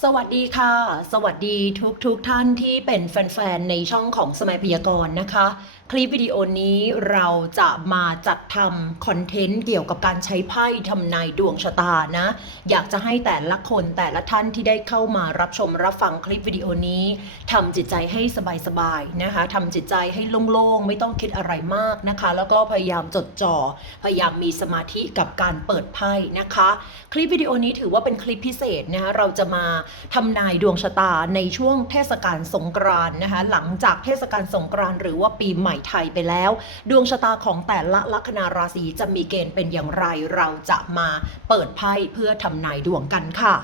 สวัสดีค่ะ สวัสดีทุกทุกท่านที่เป็นแฟนๆ ในช่องของสมัยพยากรณ์นะคะ คลิปวิดีโอนี้เราจะมาจัดทำคอนเทนต์เกี่ยวกับการใช้ไพ่ทำนายดวงชะตานะ อยากจะให้แต่ละคนแต่ละท่านที่ได้เข้ามารับชมรับฟังคลิปวิดีโอนี้ทำจิตใจให้สบายๆนะคะทำจิตใจให้โล่งๆ ไม่ต้องคิดอะไรมากนะคะ แล้วก็พยายามจดจ่อ พยายามมีสมาธิกับการเปิดไพ่นะคะ คลิปวิดีโอนี้ถือว่าเป็นคลิปพิเศษนะคะเราจะมาทำนายดวงชะตาในช่วงเทศกาลสงกรานต์นะคะหลังจากเทศกาลสงกรานต์หรือว่าปีใหม่ไทยไปแล้ว ดวงชะตาของแต่ละลัคนาราศีจะมีเกณฑ์เป็นอย่างไรเราจะมาเปิดไพ่เพื่อทำนายดวงกันค่ะ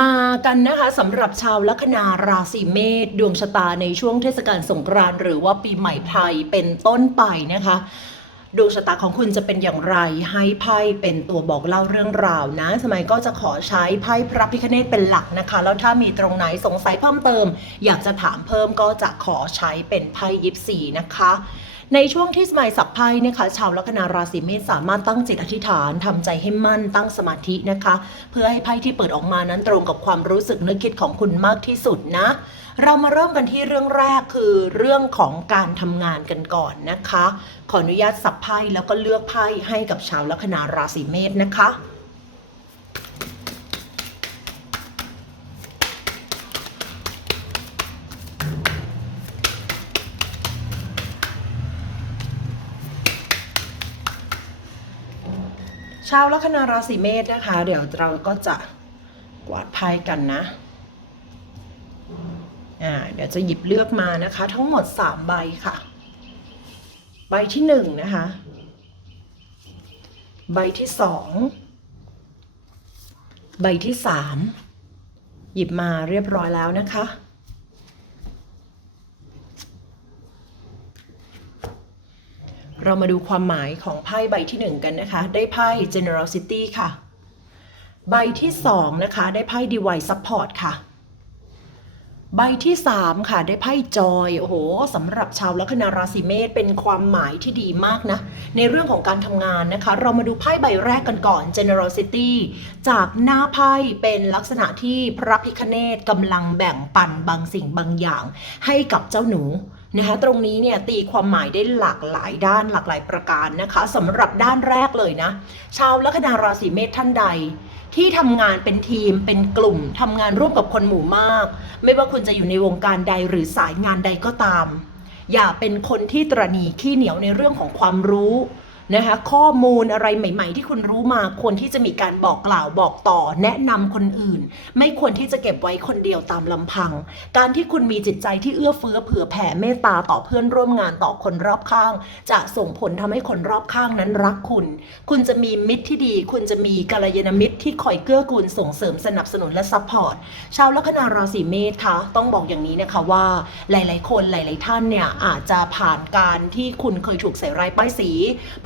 มากันนะคะสำหรับชาวลัคนาราศีเมษดวงชะตาในช่วงเทศกาลสงกรานต์หรือว่าปีใหม่ไทยเป็นต้นไปนะคะ ดวงชะตาของคุณจะเป็นอย่างไรให้ไพ่เป็นตัวบอกเล่าเรื่องราวนะ สมัยก็จะขอใช้ไพ่พระพิคเนตเป็นหลักนะคะ แล้วถ้ามีตรงไหนสงสัยเพิ่มเติม อยากจะถามเพิ่มก็จะขอใช้เป็นไพ่ยิปซีนะคะในช่วงที่สมัยสับไพ่นะคะชาวลัคนาราศีเมษสามารถตั้งจิตอธิษฐานทำใจให้มั่นตั้งสมาธินะคะ เพื่อให้ไพ่ที่เปิดออกมานั้นตรงกับความรู้สึกนึกคิดของคุณมากที่สุดนะ เรามาเริ่มกันที่เรื่องแรกคือเรื่องของการทำงานกันก่อนนะคะ ขออนุญาตสับไพ่แล้วก็เลือกไพ่ให้กับชาวลัคนาราศีเมษนะคะชาวลัคนาราศีเมษนะคะ เดี๋ยวเราก็จะกวาดไพ่กันนะ อ่าเดี๋ยวจะหยิบเลือกมานะคะ ทั้งหมด 3 ใบค่ะ ใบที่ 1 นะคะ ใบที่ 2 ใบที่ 3 หยิบมาเรียบร้อยแล้วนะคะ เรามาดูความหมายของไพ่ใบที่ 1 กันนะคะ ได้ไพ่ generosity ค่ะ ใบที่ 2 นะคะ ได้ไพ่ divine support ค่ะ ใบที่ 3 ค่ะได้ไพ่จอยโอ้โหสำหรับชาวลัคนาราศีเมษเป็นความหมายที่ดีมากนะ ในเรื่องของการทำงานนะคะ เรามาดูไพ่ใบแรกกันก่อน generosity จากหน้าไพ่เป็นลักษณะที่พระพิคเนตกำลังแบ่งปันบางสิ่งบางอย่าง ให้กับเจ้าหนูนะคะตรงนี้เนี่ยตีความหมายได้หลากหลายด้านหลากหลายประการนะคะสำหรับด้านแรกเลยนะ ชาวลัคนาราศีเมษท่านใด ที่ทำงานเป็นทีมเป็นกลุ่มทำงานร่วมกับคนหมู่มาก ไม่ว่าคุณจะอยู่ในวงการใดหรือสายงานใดก็ตาม อย่าเป็นคนที่ตรณีขี้เหนียวในเรื่องของความรู้ นะคะข้อมูลอะไรใหม่ๆ ที่คุณรู้มาควรที่จะมีการบอกกล่าวบอกต่อ แนะนำคนอื่น ไม่ควรที่จะเก็บไว้คนเดียวตามลำพัง การที่คุณมีจิตใจที่เอื้อเฟื้อเผื่อแผ่เมตตาต่อเพื่อนร่วมงานต่อคนรอบข้าง จะส่งผลทำให้คนรอบข้างนั้นรักคุณ คุณจะมีมิตรที่ดี คุณจะมีกัลยาณมิตรที่คอยเกื้อกูลส่งเสริมสนับสนุนและซัพพอร์ตชาวลัคนาราศีเมษคะต้องบอกอย่างนี้นะคะว่าหลาย ๆ คนหลาย ๆ ท่านเนี่ยอาจจะผ่านการที่คุณเคยถูกใส่ร้ายป้ายสี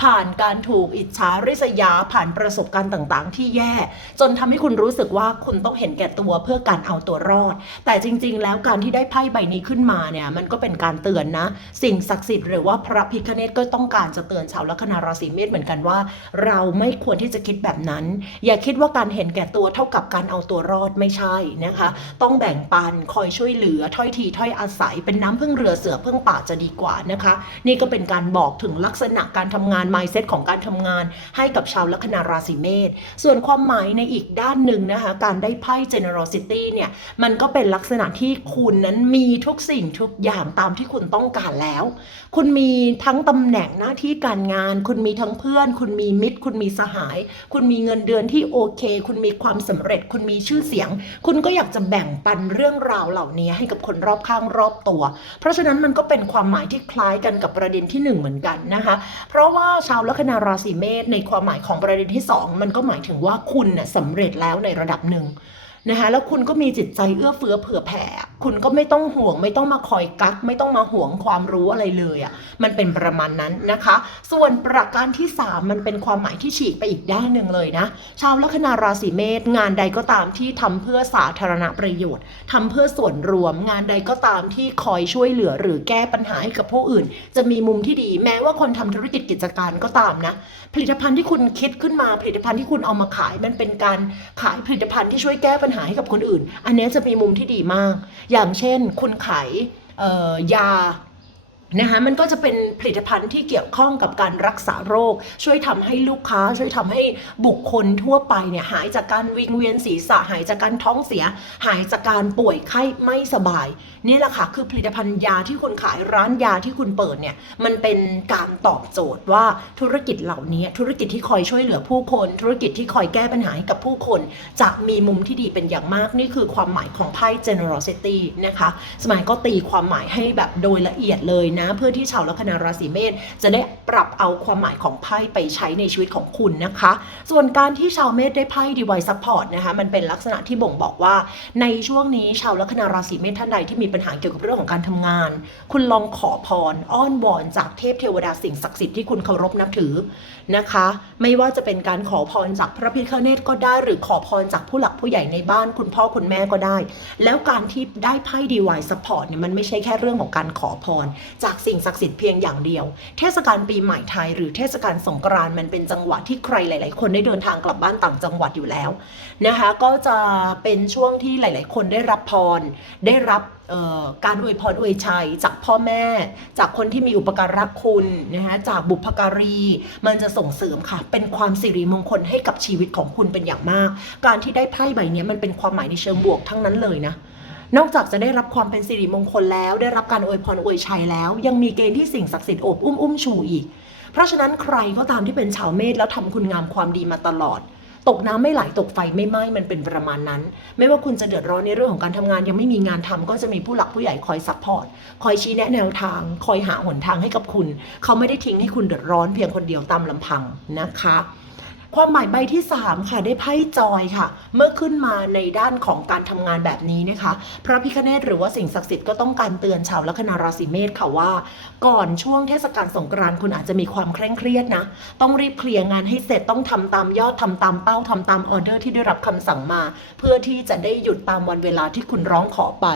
ผ่าน่านการถูกอิจฉาริษยาผ่านประสบการณ์ต่างๆ ที่แย่ จนทำให้คุณรู้สึกว่าคุณต้องเห็นแก่ตัวเพื่อการเอาตัวรอด แต่จริง ๆ แล้วการที่ได้ไพ่ใบนี้ขึ้นมาเนี่ยมันก็เป็นการเตือนนะ สิ่งศักดิ์สิทธิ์หรือว่าพระพิฆเนศก็ต้องการจะเตือนชาวลัคนาราศีเมษเหมือนกันว่า เราไม่ควรที่จะคิดแบบนั้น อย่าคิดว่าการเห็นแก่ตัวเท่ากับการเอาตัวรอดไม่ใช่นะคะ ต้องแบ่งปันคอยช่วยเหลือถ้อยทีถ้อยอาศัยเป็นน้ำพึ่งเรือเสือพึ่งป่าจะดีกว่านะคะ นี่ก็เป็นการบอกถึงลักษณะการทำงาน mindset ของการทำงาน ให้กับชาวลัคนาราศีเมษส่วนความหมายในอีกด้านหนึ่งนะคะ การได้ไพ่ generosity เนี่ยมันก็เป็นลักษณะที่คุณนั้นมีทุกสิ่งทุกอย่างตามที่คุณต้องการแล้ว คุณมีทั้งตำแหน่งหน้าที่การงาน คุณมีทั้งเพื่อน คุณมีมิตร คุณมีสหาย คุณมีเงินเดือนที่โอเค คุณมีความสำเร็จ คุณมีชื่อเสียง คุณก็อยากจะแบ่งปันเรื่องราวเหล่านี้ให้กับคนรอบข้างรอบตัว เพราะฉะนั้นมันก็เป็นความหมายที่คล้ายกันกับประเด็นที่หนึ่งเหมือนกันนะคะ เพราะว่าชาวลัคนาราศีเมษในความหมายของประเด็นที่สองมันก็หมายถึงว่าคุณน่ะสำเร็จแล้วในระดับหนึ่งนะคะแล้วคุณก็มีจิตใจเอื้อเฟื้อเผื่อแผ่คุณก็ไม่ต้องห่วง ไม่ต้องมาคอยกัก ไม่ต้องมาห่วงความรู้อะไรเลยอะ่ะมันเป็นประมาณนั้นนะคะ ส่วนประการที่ 3 มันเป็นความหมายที่ฉีกไปอีกด้านหนึ่งเลยนะ ชาวลัคนาราศีเมษงานใดก็ตามที่ทำเพื่อสาธารณประโยชน์ทำเพื่อส่วนรวม งานใดก็ตามที่คอยช่วยเหลือหรือแก้ปัญหาให้กับผู้อื่น จะมีมุมที่ดีแม้ว่าคนทำธุรกิจกิจการก็ตามนะ ผลิตภัณฑ์ที่คุณคิดขึ้นมาผลิตภัณฑ์ที่คุณเอามาขายมันเป็นการขายผลิตภัณฑ์ที่ช่วยแก้ปัญหาให้กับคนอื่น อันนี้จะมีมุมที่ดีมากอย่างเช่น คุณขายยา นะคะมันก็จะเป็นผลิตภัณฑ์ที่เกี่ยวข้องกับการรักษาโรค ช่วยทำให้ลูกค้า ช่วยทำให้บุคคลทั่วไปเนี่ยหายจากการวิงเวียนศีรษะ หายจากการท้องเสีย หายจากการป่วยไข้ไม่สบาย นี่แหละค่ะคือผลิตภัณฑ์ยาที่คุณขายร้านยาที่คุณเปิดเนี่ยมันเป็นการตอบโจทย์ว่าธุรกิจเหล่านี้ ธุรกิจที่คอยช่วยเหลือผู้คน ธุรกิจที่คอยแก้ปัญหาให้กับผู้คน จะมีมุมที่ดีเป็นอย่างมากนี่คือความหมายของไพ่ generosity นะคะสมัยก็ตีความหมายให้แบบโดยละเอียดเลยนะ เพื่อที่ชาวลัคนาราศีเมษจะได้ปรับเอาความหมายของไพ่ไปใช้ในชีวิตของคุณนะคะ ส่วนการที่ชาวเมษได้ไพ่ดีไวซัพพอร์ตนะคะมันเป็นลักษณะที่บ่งบอกว่า ในช่วงนี้ชาวลัคนาราศีเมษท่านใดที่มีปัญหาเกี่ยวกับเรื่องของการทำงาน คุณลองขอพรอ้อนวอนจากเทพเทวดาสิ่งศักดิ์สิทธิ์ที่คุณเคารพนับถือนะคะ ไม่ว่าจะเป็นการขอพรจากพระพิฆเนศก็ได้ หรือขอพรจากผู้หลักผู้ใหญ่ในบ้าน คุณพ่อคุณแม่ก็ได้ แล้วการที่ได้ไพ่ดีไวซัพพอร์ตเนี่ยมันไม่ใช่แค่เรื่องของการขอพรจากสิ่งศักดิ์สิทธิ์เพียงอย่างเดียว เทศกาลปีใหม่ไทย หรือเทศกาลสงกรานต์มันเป็นจังหวะที่ใครหลาย ๆ คนได้เดินทางกลับบ้านต่างจังหวัดอยู่แล้วนะคะก็จะเป็นช่วงที่หลาย ๆ คนได้รับพร ได้รับการอวยพรอวยชัยจากพ่อแม่ จากคนที่มีอุปการะคุณนะคะจากบุพการี มันจะส่งเสริมค่ะ เป็นความสิริมงคลให้กับชีวิตของคุณเป็นอย่างมาก การที่ได้ไพ่ใบนี้มันเป็นความหมายในเชิงบวกทั้งนั้นเลยนะ นอกจากจะได้รับความเป็นสิริมงคลแล้ว ได้รับการอวยพรอวยชัยแล้ว ยังมีเกณฑ์ที่สิ่งศักดิ์สิทธิ์โอบอุ้มอุ้มชูอีก เพราะฉะนั้นใครก็ตามที่เป็นชาวเมษแล้วทำคุณงามความดีมาตลอด ตกน้ำไม่ไหลตกไฟไม่ไหม้มันเป็นประมาณนั้น ไม่ว่าคุณจะเดือดร้อนในเรื่องของการทำงาน ยังไม่มีงานทำก็จะมีผู้หลักผู้ใหญ่คอยซัพพอร์ตคอยชี้แนะแนวทาง คอยหาหนทางให้กับคุณ เขาไม่ได้ทิ้งให้คุณเดือดร้อนเพียงคนเดียวตามลำพังนะคะ ความหมายใบที่ 3 ค่ะได้ไพ่จอยค่ะ เมื่อขึ้นมาในด้านของการทำงานแบบนี้นะคะ พระพิคเนตหรือว่าสิ่งศักดิ์สิทธิ์ก็ต้องการเตือนชาวลัคนาราศีเมษค่ะว่า ก่อนช่วงเทศกาลสงกรานต์คุณอาจจะมีความเคร่งเครียดนะ ต้องรีบเคลียร์งานให้เสร็จต้องทำตามยอดทำตามเป้าทำตามออเดอร์ที่ได้รับคำสั่งมา เพื่อที่จะได้หยุดตามวันเวลาที่คุณร้องขอไป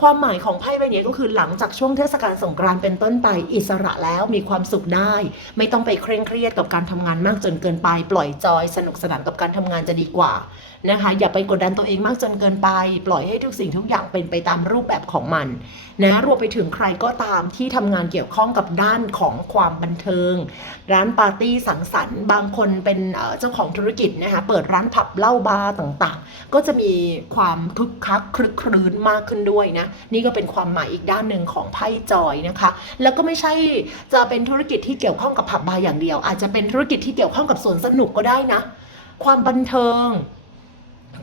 ความหมายของไพ่ใบนี้ก็คือหลังจากช่วงเทศกาลสงกรานต์เป็นต้นไปอิสระแล้วมีความสุขได้ ไม่ต้องไปเคร่งเครียดกับการทำงานมากจนเกินไป ปล่อยจอยสนุกสนานกับการทำงานจะดีกว่านะคะ อย่าไปกดดันตัวเองมากจนเกินไป ปล่อยให้ทุกสิ่งทุกอย่างเป็นไปตามรูปแบบของมันนะรวมไปถึงใครก็ตามที่ทำงานเกี่ยวข้องกับด้านของความบันเทิง ร้านปาร์ตี้สังสรรค์ บางคนเป็นเอ่อเจ้าของธุรกิจนะคะเปิดร้านผับเหล้าบาร์ต่างๆ ก็จะมีความคึกคักคลึกครื้นมากขึ้นด้วยนะนี่ก็เป็นความหมายอีกด้านหนึ่งของไพ่จอยนะคะ แล้วก็ไม่ใช่จะเป็นธุรกิจที่เกี่ยวข้องกับผับบาร์อย่างเดียว อาจจะเป็นธุรกิจที่เกี่ยวข้องกับสวนสนุกก็ได้นะ ความบันเทิง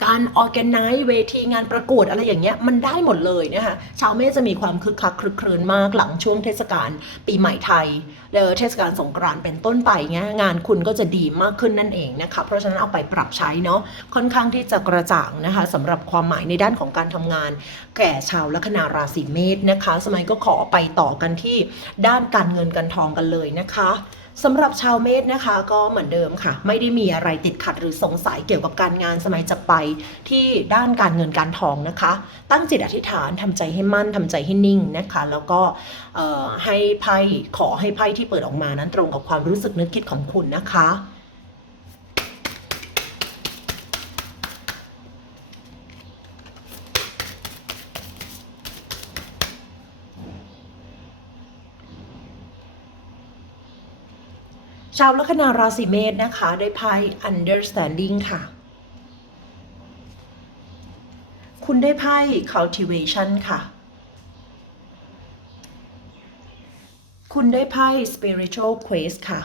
การออแกไนซ์เวทีงานประกวดอะไรอย่างเงี้ยมันได้หมดเลยนะคะชาวเมษจะมีความคึกคักคลึกครื้นมากหลังช่วงเทศกาลปีใหม่ไทยแล้วเทศกาลสงกรานต์เป็นต้นไปเงี้ยงานคุณก็จะดีมากขึ้นนั่นเองนะคะเพราะฉะนั้นเอาไปปรับใช้เนาะค่อนข้างที่จะกระจ่างนะคะสำหรับความหมายในด้านของการทำงาน แก่ชาวลัคนาราศีเมษนะคะ สมัยก็ขอไปต่อกันที่ด้านการเงินการทองกันเลยนะคะ สำหรับชาวเมษนะคะก็เหมือนเดิมค่ะ ไม่ได้มีอะไรติดขัดหรือสงสัยเกี่ยวกับการงานสมัยจะไปที่ด้านการเงินการทองนะคะ ตั้งจิตอธิษฐานทำใจให้มั่นทำใจให้นิ่งนะคะ แล้วก็ให้ไพ่ขอให้ไพ่ที่เปิดออกมานั้นตรงกับความรู้สึกนึกคิดของคุณนะคะ ชาวลัคนาราศีเมษนะคะ ได้ไพ่ understanding ค่ะ คุณได้ไพ่ cultivation ค่ะ คุณได้ไพ่ spiritual quest ค่ะ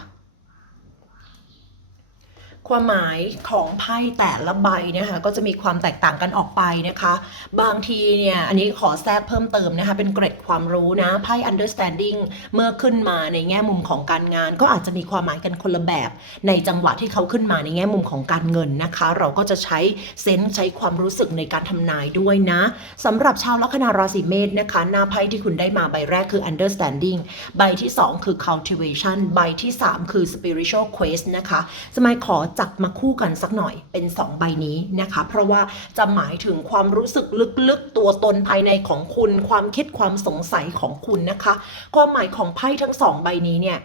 ความหมายของไพ่แต่ละใบนะคะก็จะมีความแตกต่างกันออกไปนะคะ บางทีเนี่ยอันนี้ขอแทรกเพิ่มเติมนะคะ เป็นเกร็ดความรู้นะไพ่ understanding เมื่อขึ้นมาในแง่มุมของการงาน ก็อาจจะมีความหมายกันคนละแบบ ในจังหวะที่เขาขึ้นมาในแง่มุมของการเงินนะคะ เราก็จะใช้เซนส์ใช้ความรู้สึกในการทำนายด้วยนะสำหรับชาวลัคนาราศีเมษนะคะ หน้าไพ่ที่คุณได้มาใบแรกคือ understanding ใบที่ 2 คือ cultivation ใบที่ 3 คือ spiritual quest นะคะสมัยขอจบมาคู่กันสักหน่อยเป็น 2 ใบนี้นะคะ เพราะว่าจะหมายถึงความรู้สึกลึกๆ ตัวตนภายในของคุณ ความคิดความสงสัยของคุณนะคะ ความหมายของไพ่ทั้งสองใบนี้เนี่ย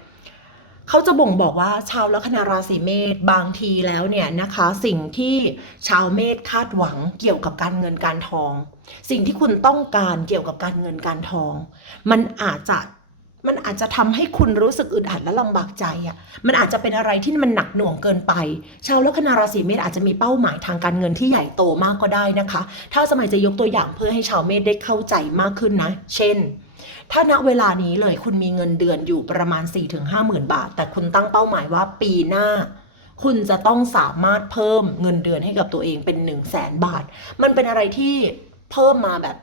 เขาจะบ่งบอกว่าชาวลัคนาราศีเมษบางทีแล้วเนี่ยนะคะ สิ่งที่ชาวเมษคาดหวังเกี่ยวกับการเงินการทอง สิ่งที่คุณต้องการเกี่ยวกับการเงินการทอง มันอาจจะ มันอาจจะทำให้คุณรู้สึกอึดอัดและลำบากใจอะ มันอาจจะเป็นอะไรที่มันหนักหน่วงเกินไป ชาวลัคนาราศีเมษอาจจะมีเป้าหมายทางการเงินที่ใหญ่โตมากก็ได้นะคะ ถ้าสมัยจะยกตัวอย่างเพื่อให้ชาวเมษได้เข้าใจมากขึ้นนะ เช่น ถ้าณเวลานี้เลยคุณมีเงินเดือนอยู่ประมาณ 4-5หมื่นบาท แต่คุณตั้งเป้าหมายว่าปีหน้าคุณจะต้องสามารถเพิ่มเงินเดือนให้กับตัวเองเป็น 1 0 0 0 0แสนบาท มันเป็นอะไรที่เพิ่มมาแบบ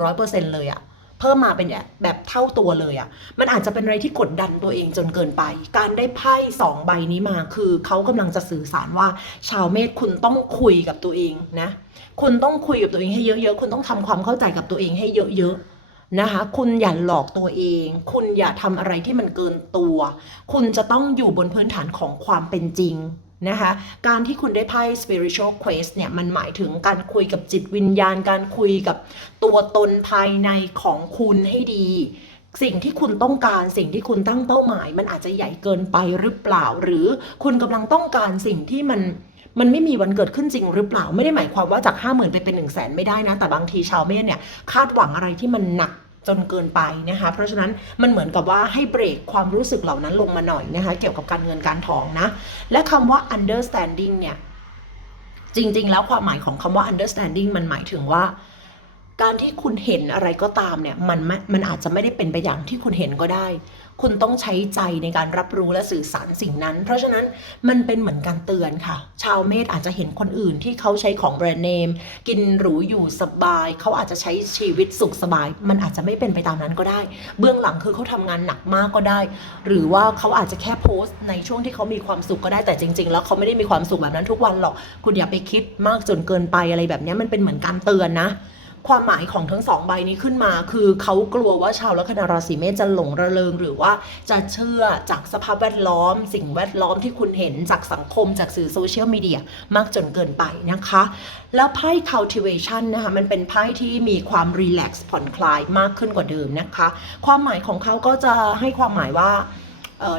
100%เลยอะ เพิ่มมาเป็นแบบเท่าตัวเลยอะมันอาจจะเป็นอะไรที่กดดันตัวเองจนเกินไป การได้ไพ่สองใบนี้มาคือเขากำลังจะสื่อสารว่า ชาวเมษคุณต้องคุยกับตัวเองนะ คุณต้องคุยกับตัวเองให้เยอะๆ คุณต้องทำความเข้าใจกับตัวเองให้เยอะๆนะคะ คุณอย่าหลอกตัวเอง คุณอย่าทำอะไรที่มันเกินตัว คุณจะต้องอยู่บนพื้นฐานของความเป็นจริง นะคะการที่คุณได้ไพ่ spiritual quest เนี่ยมันหมายถึงการคุยกับจิตวิญญาณ การคุยกับตัวตนภายในของคุณให้ดี สิ่งที่คุณต้องการสิ่งที่คุณตั้งเป้าหมาย มันอาจจะใหญ่เกินไปหรือเปล่า หรือคุณกำลังต้องการสิ่งที่มันมันไม่มีวันเกิดขึ้นจริงหรือเปล่า ไม่ได้หมายความว่าจาก 5 0,000 ไปเป็น 1 0 0 0 0แสนไม่ได้นะ แต่บางทีชาวเมษเนี่ยคาดหวังอะไรที่มันหนัก จนเกินไปนะคะ เพราะฉะนั้นมันเหมือนกับว่าให้เบรกความรู้สึกเหล่านั้นลงมาหน่อยนะคะ เกี่ยวกับการเงินการทองนะ และคำว่า understanding เนี่ย จริง ๆ แล้วความหมายของคำว่า understanding มันหมายถึงว่า การที่คุณเห็นอะไรก็ตามเนี่ยมันมันอาจจะไม่ได้เป็นไปอย่างที่คุณเห็นก็ได้ คุณต้องใช้ใจในการรับรู้และสื่อสารสิ่งนั้น เพราะฉะนั้นมันเป็นเหมือนการเตือนค่ะ ชาวเมษอาจจะเห็นคนอื่นที่เขาใช้ของแบรนด์เนมกินหรูอยู่สบาย เขาอาจจะใช้ชีวิตสุขสบาย มันอาจจะไม่เป็นไปตามนั้นก็ได้ เบื้องหลังคือเขาทำงานหนักมากก็ได้ หรือว่าเขาอาจจะแค่โพสต์ในช่วงที่เขามีความสุขก็ได้แต่จริง ๆ แล้วเขาไม่ได้มีความสุขแบบนั้นทุกวันหรอก คุณอย่าไปคิดมากจนเกินไปอะไรแบบนี้มันเป็นเหมือนการเตือนนะ ความหมายของทั้งสองใบนี้ขึ้นมา คือเขากลัวว่าชาวลัคนาราศีเมษจะหลงระเริง หรือว่าจะเชื่อจากสภาพแวดล้อม สิ่งแวดล้อมที่คุณเห็นจากสังคมจากสื่อโซเชียลมีเดียมากจนเกินไปนะคะ แล้วไพ่ cultivation นะคะมันเป็นไพ่ที่มีความรีแลกซ์ผ่อนคลายมากขึ้นกว่าเดิมนะคะ ความหมายของเขาก็จะให้ความหมายว่า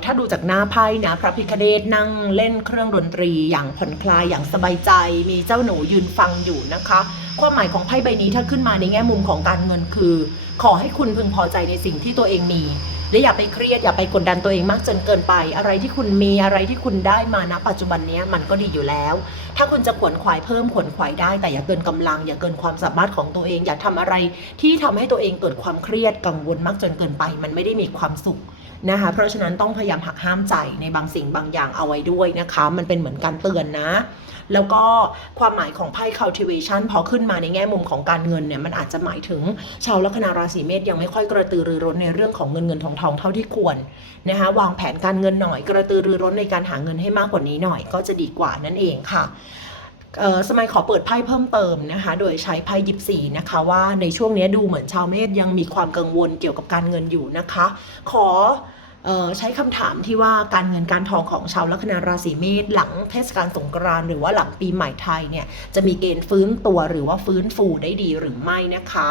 ถ้าดูจากหน้าไพ่นะพระพิคเนตนั่งเล่นเครื่องดนตรีอย่างผ่อนคลายอย่างสบายใจ มีเจ้าหนูยืนฟังอยู่นะคะ ความหมายของไพ่ใบนี้ถ้าขึ้นมาในแง่มุมของการเงินคือ ขอให้คุณพึงพอใจในสิ่งที่ตัวเองมีและอย่าไปเครียดอย่าไปกดดันตัวเองมากจนเกินไป อะไรที่คุณมีอะไรที่คุณได้มาณปัจจุบันนี้มันก็ดีอยู่แล้ว ถ้าคุณจะขวนขวายเพิ่มขวนขวายได้ แต่อย่าเกินกำลัง อย่าเกินความสามารถของตัวเอง อย่าทำอะไรที่ทำให้ตัวเองเกิดความเครียดกังวลมากจนเกินไป มันไม่ได้มีความสุขนะคะ เพราะฉะนั้นต้องพยายามหักห้ามใจในบางสิ่งบางอย่างเอาไว้ด้วยนะคะ มันเป็นเหมือนการเตือนนะ แล้วก็ความหมายของไพ่ cultivation พอขึ้นมาในแง่มุมของการเงินเนี่ย มันอาจจะหมายถึงชาวลัคนาราศีเมษยังไม่ค่อยกระตือรือร้นในเรื่องของเงินเงินทองทองเท่าที่ควรนะคะ วางแผนการเงินหน่อย กระตือรือร้นในการหาเงินให้มากกว่านี้หน่อย ก็จะดีกว่านั่นเองค่ะ สมัยขอเปิดไพ่เพิ่มเติมนะคะ โดยใช้ไพ่ยิปซีนะคะ ว่าในช่วงนี้ดูเหมือนชาวเมษยังมีความกังวลเกี่ยวกับการเงินอยู่นะคะขอเอ่อใช้คำถามที่ว่าการเงินการทองของชาวลัคนาราศีเมษหลังเทศกาลสงกรานต์หรือว่าหลังปีใหม่ไทยเนี่ยจะมีเกณฑ์ฟื้นตัวหรือว่าฟื้นฟูได้ดีหรือไม่นะคะ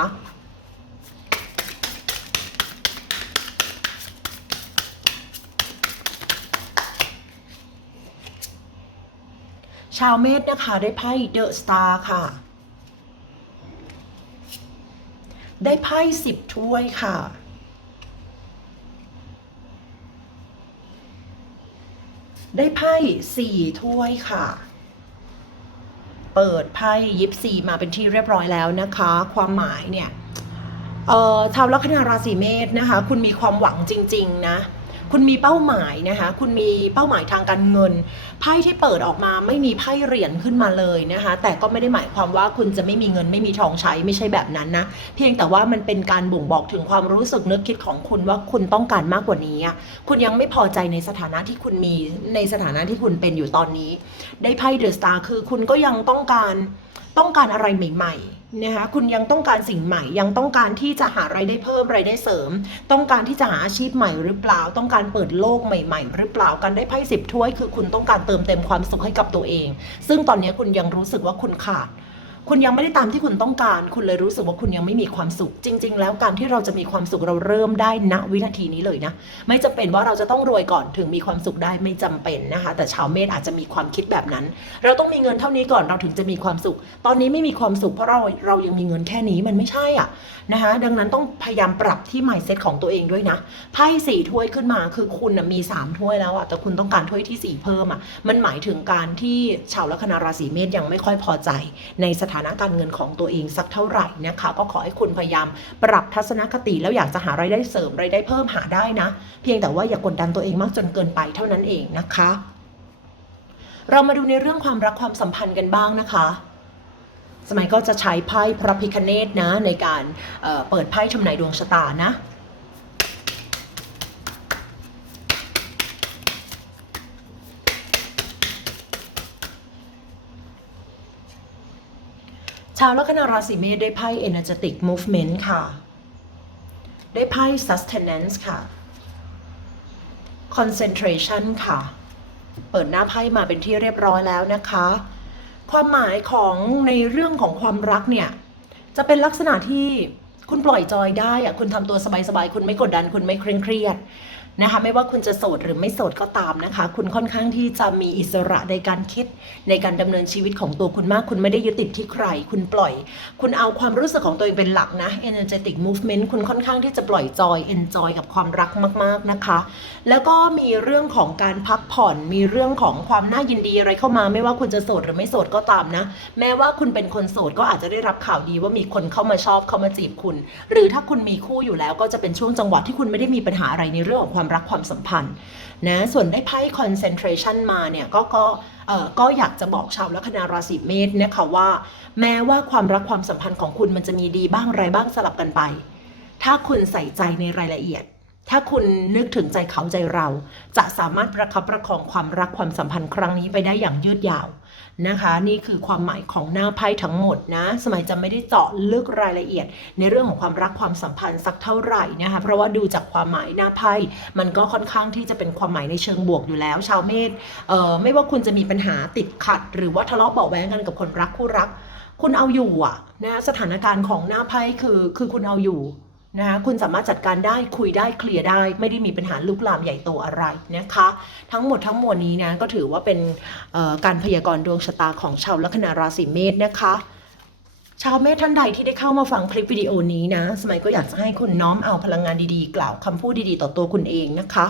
ชาวเมษนะคะ ได้ไพ่เดอะสตาร์ค่ะ ได้ไพ่สิบถ้วยค่ะ ได้ไพ่สี่ถ้วยค่ะ เปิดไพ่ยิปซีมาเป็นที่เรียบร้อยแล้วนะคะ ความหมายเนี่ยเออชาวลัคนาราศีเมษนะคะ คุณมีความหวังจริง ๆ นะ คุณมีเป้าหมายนะคะ คุณมีเป้าหมายทางการเงิน ไพ่ที่เปิดออกมาไม่มีไพ่เหรียญขึ้นมาเลยนะคะ แต่ก็ไม่ได้หมายความว่าคุณจะไม่มีเงินไม่มีทองใช้ไม่ใช่แบบนั้นนะ เพียงแต่ว่ามันเป็นการบ่งบอกถึงความรู้สึกนึกคิดของคุณว่าคุณต้องการมากกว่านี้ คุณยังไม่พอใจในสถานะที่คุณมีในสถานะที่คุณเป็นอยู่ตอนนี้ ได้ไพ่เดอะสตาร์คือคุณก็ยังต้องการต้องการอะไรใหม่ ๆ นะคะคุณยังต้องการสิ่งใหม่ยังต้องการที่จะหารายได้เพิ่มรายได้เสริม ต้องการที่จะหาอาชีพใหม่หรือเปล่า ต้องการเปิดโลกใหม่ ๆ หรือเปล่าการได้ไพ่สิบถ้วยคือคุณต้องการเติมเต็มความสุขให้กับตัวเอง ซึ่งตอนนี้คุณยังรู้สึกว่าคุณขาด คุณยังไม่ได้ตามที่คุณต้องการ คุณเลยรู้สึกว่าคุณยังไม่มีความสุข จริง ๆ แล้วการที่เราจะมีความสุขเราเริ่มได้ณวินาทีนี้เลยนะ ไม่จำเป็นว่าเราจะต้องรวยก่อนถึงมีความสุขได้ไม่จำเป็นนะคะ แต่ชาวเมษอาจจะมีความคิดแบบนั้น เราต้องมีเงินเท่านี้ก่อนเราถึงจะมีความสุข ตอนนี้ไม่มีความสุขเพราะเราเรายังมีเงินแค่นี้มันไม่ใช่อะนะคะดังนั้นต้องพยายามปรับที่ mindset ของตัวเองด้วยนะไพ่สี่ถ้วยขึ้นมาคือคุณนะมีสามถ้วยแล้วอะแต่คุณต้องการถ้วยที่สี่เพิ่มอะมันหมายถึงการที่ชาวลัคนาราศีเมษยังไม่ค่อยพอใจในสถานะการเงินของตัวเองสักเท่าไหร่นะคะก็ขอให้คุณพยายามปรับทัศนคติแล้วอยากจะหารายได้เสริมรายได้เพิ่มหาได้นะ เพียงแต่ว่าอย่ากดดันตัวเองมากจนเกินไปเท่านั้นเองนะคะ เรามาดูในเรื่องความรักความสัมพันธ์กันบ้างนะคะสมัยก็จะใช้ไพ่พระพิคเนตนะในการเเปิดไพ่ทำนายดวงชะตานะ ชาวลัคนาราศีเมษได้ไพ่ energetic movement ค่ะ ได้ไพ่ sustenance ค่ะ concentration ค่ะ เปิดหน้าไพ่มาเป็นที่เรียบร้อยแล้วนะคะ ความหมายของในเรื่องของความรักเนี่ย จะเป็นลักษณะที่คุณปล่อยจอยได้อะคุณทำตัวสบายๆ คุณไม่กดดัน คุณไม่เคร่งเครียด นะคะไม่ว่าคุณจะโสดหรือไม่โสดก็ตามนะคะ คุณค่อนข้างที่จะมีอิสระในการคิดในการดำเนินชีวิตของตัวคุณมาก คุณไม่ได้ยึดติดที่ใคร คุณปล่อย คุณเอาความรู้สึกของตัวเองเป็นหลักนะ energetic movement คุณค่อนข้างที่จะปล่อยจอย enjoy กับความรักมากๆนะคะ แล้วก็มีเรื่องของการพักผ่อน มีเรื่องของความน่ายินดีอะไรเข้ามา ไม่ว่าคุณจะโสดหรือไม่โสดก็ตามนะ แม้ว่าคุณเป็นคนโสดก็อาจจะได้รับข่าวดีว่ามีคนเข้ามาชอบเข้ามาจีบคุณ หรือถ้าคุณมีคู่อยู่แล้วก็จะเป็นช่วงจังหวะที่คุณไม่ได้มีปัญหาอะไรในเรื่องของความรักความสัมพันธ์นะส่วนได้ไพ่ concentration มาเนี่ยก็ก็เอ่อก็อยากจะบอกชาวลัคนาราศีเมษนะคะว่า แม้ว่าความรักความสัมพันธ์ของคุณมันจะมีดีบ้างไรบ้างสลับกันไป ถ้าคุณใส่ใจในรายละเอียด ถ้าคุณนึกถึงใจเขาใจเรา จะสามารถประคับประคองความรักความสัมพันธ์ครั้งนี้ไปได้อย่างยืดยาวนะคะ นี่คือความหมายของหน้าไพ่ทั้งหมดนะ สมัยจะไม่ได้เจาะลึกรายละเอียด ในเรื่องของความรักความสัมพันธ์สักเท่าไหร่นะคะ เพราะว่าดูจากความหมายหน้าไพ่มันก็ค่อนข้างที่จะเป็นความหมายในเชิงบวกอยู่แล้ว ชาวเมษเอ่อไม่ว่าคุณจะมีปัญหาติดขัด หรือว่าทะเลาะเบาแวงกันกับคนรักคู่รัก คุณเอาอยู่อะนะสถานการณ์ของหน้าไพ่คือคือคุณเอาอยู่ นะคะคุณสามารถจัดการได้คุยได้เคลียร์ได้ ไม่ได้มีปัญหาลุกลามใหญ่โตอะไรนะคะ ทั้งหมดทั้งมวลนี้นะก็ถือว่าเป็นการพยากรณ์ดวงชะตาของชาวลัคนาราศีเมษนะคะ ชาวเมษท่านใดที่ได้เข้ามาฟังคลิปวิดีโอนี้นะ สมัยก็อยากจะให้คุณน้อมเอาพลังงานดีๆ กล่าวคำพูดดีๆ ต่อตัวคุณเองนะคะ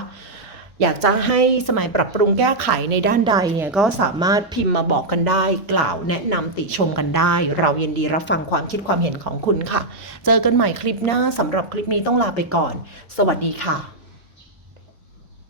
อยากจะให้สมัยปรับปรุงแก้ไขในด้านใดเนี่ยก็สามารถพิมพ์มาบอกกันได้ กล่าวแนะนำติชมกันได้ เรายินดีรับฟังความคิดความเห็นของคุณค่ะ เจอกันใหม่คลิปหน้าสำหรับคลิปนี้ต้องลาไปก่อน สวัสดีค่ะ